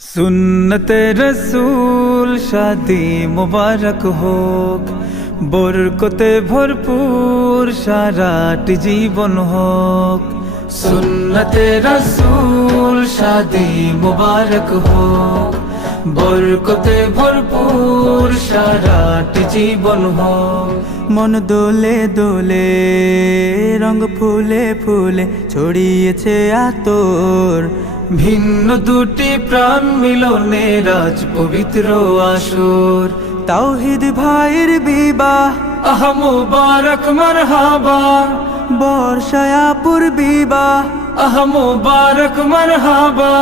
सुन्नते रसूल शादी मुबारक होक, बरकते भरपूर साराटी जीवन होक। सुन्नते रसूल शादी मुबारक होक, बरकते भरपूर साराटी जीवन होक। मन दोले दोले रंग फुले फुले ছড়িয়েছে আতর, ভিন্ন দুটি প্রাণ মিলনে রাজ পবিত্র আসর। তাওহীদ ভাইয়ের বিবাহ আহ মুবারক মারহাবা, বর্ষায়াপুর বিবাহ আহ মুবারক মারহাবা।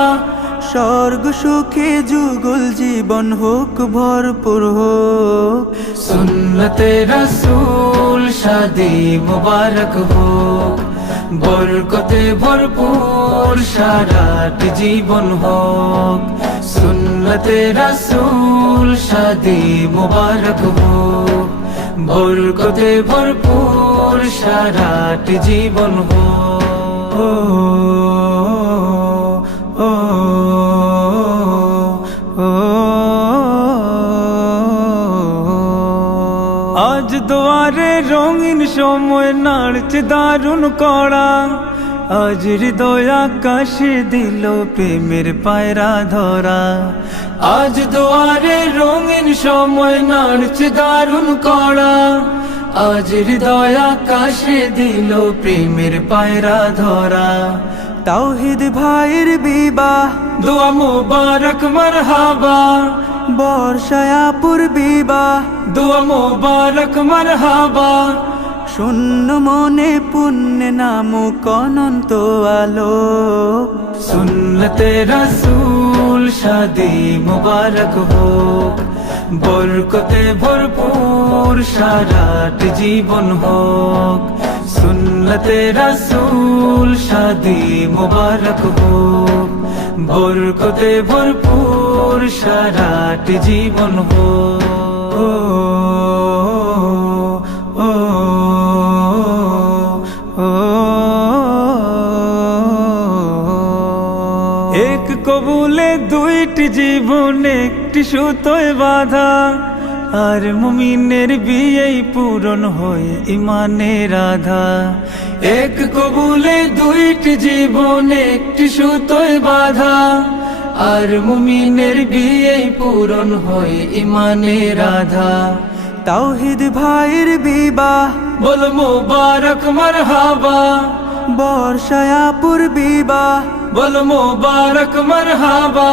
স্বর্গ সুখে যুগল জীবন হোক ভরপুর হোক। সুন্নতে রাসূল শাদি মুবারক হোক, বরকতে ভরপুর সারাটি জীবন হোক। সুন্নতে রাসূল শাদি মুবারক হোক, বরকতে ভরপুর সারাটি জীবন হোক। আজ দুয়ারে রঙিন সময় নাড়ছে দারুণ কড়া, আজ হৃদয় আকাশে দিল প্রেমের পায়রা ধরা। আজ দুয়ারে রঙিন সময় নাড়ছে দারুণ কড়া, আজ হৃদয় আকাশে দিল প্রেমের পায়রা ধরা। তাওহীদ ভাইয়ের বিবাহ দোয়া মুবারক মারহাবা, বর্ষায়াপুর বিবাহ দোয়া মুবারক মারহাবা। শূন্য মনে পুণ্যে নামুক অনন্ত আলো। সুন্নতে রাসূল শাদি মুবারক হোক, বরকতে ভরপুর সারাটি জীবন হোক। সুন্নতে রাসূল শাদি মুবারক হোক, বরকতে ভরপুর সারাটি জীবন হোক। এক কবুলে দুইটি জীবন একটি সুতোয় বাঁধা, আর মুমিনের বিয়েই পূরণ হয় ইমানের আধা। এক কবুলে দুইটি জীবন একটি সুতোয় বাঁধা, আর মুমিনের বিয়েই পূরণ হয় ইমানের আধা। তাওহীদ ভাইয়ের বিবাহ বল মুবারক মারহাবা, বর্ষায়াপুর বিবাহ বল মুবারক মারহাবা।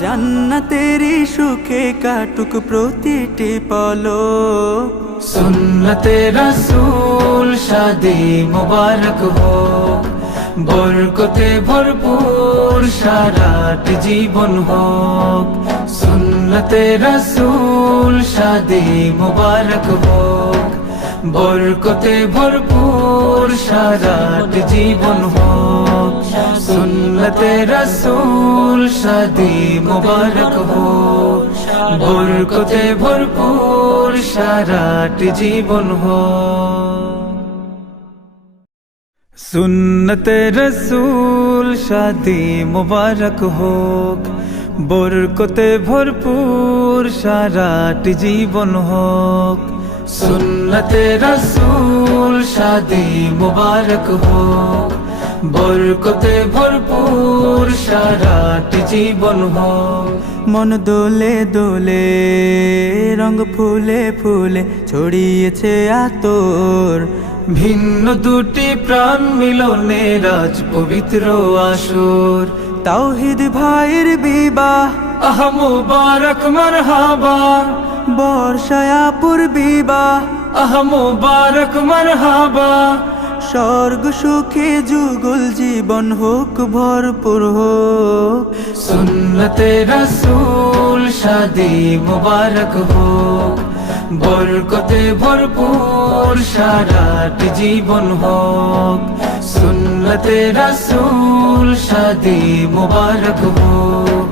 জান্নাতেরি সুখে কাটুক প্রতিটি পলক। সুন্নতে রাসূল শাদি মুবারক হোক, বরকতে ভরপুর সারাটি জীবন হোক। সুন্নতে রাসূল শাদি মুবারক হোক, বরকতে ভরপুর সারাটি জীবন হোক। সুন্নতে রাসূল শাদি মুবারক হোক, বরকতে ভরপুর সারাটি জীবন হোক। সুন্নতে রাসূল শাদি মুবারক হোক, বরকতে ভরপুর সারাটি জীবন হোক। সুন্নতে রাসূল শাদি মুবারক হোক, বরকতে ভরপুর সারাটি জীবন হোক। মন দোলে দোলে রঙ ফুলে ফুলে ছড়িয়েছে আতর, ভিন্ন দুটি প্রাণ মিলনে রাজ পবিত্র আসর। তাওহীদ ভাইয়ের বিবাহ আহ মুবারক মারহাবা, বর্ষায়াপুর বিবাহ আহ মুবারক মারহাবা। স্বর্গ সুখে যুগল জীবন হোক ভরপুর হোক। সুন্নতে রাসূল শাদি মুবারক হোক, বরকতে ভরপুর সারাটি জীবন হোক। সুন্নতে রাসূল শাদি মুবারক হোক,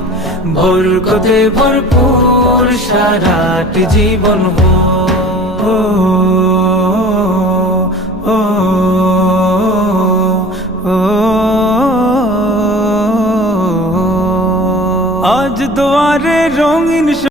বরকতে ভরপুর সারাটি জীবন হোক। আজ দুয়ারে রঙিন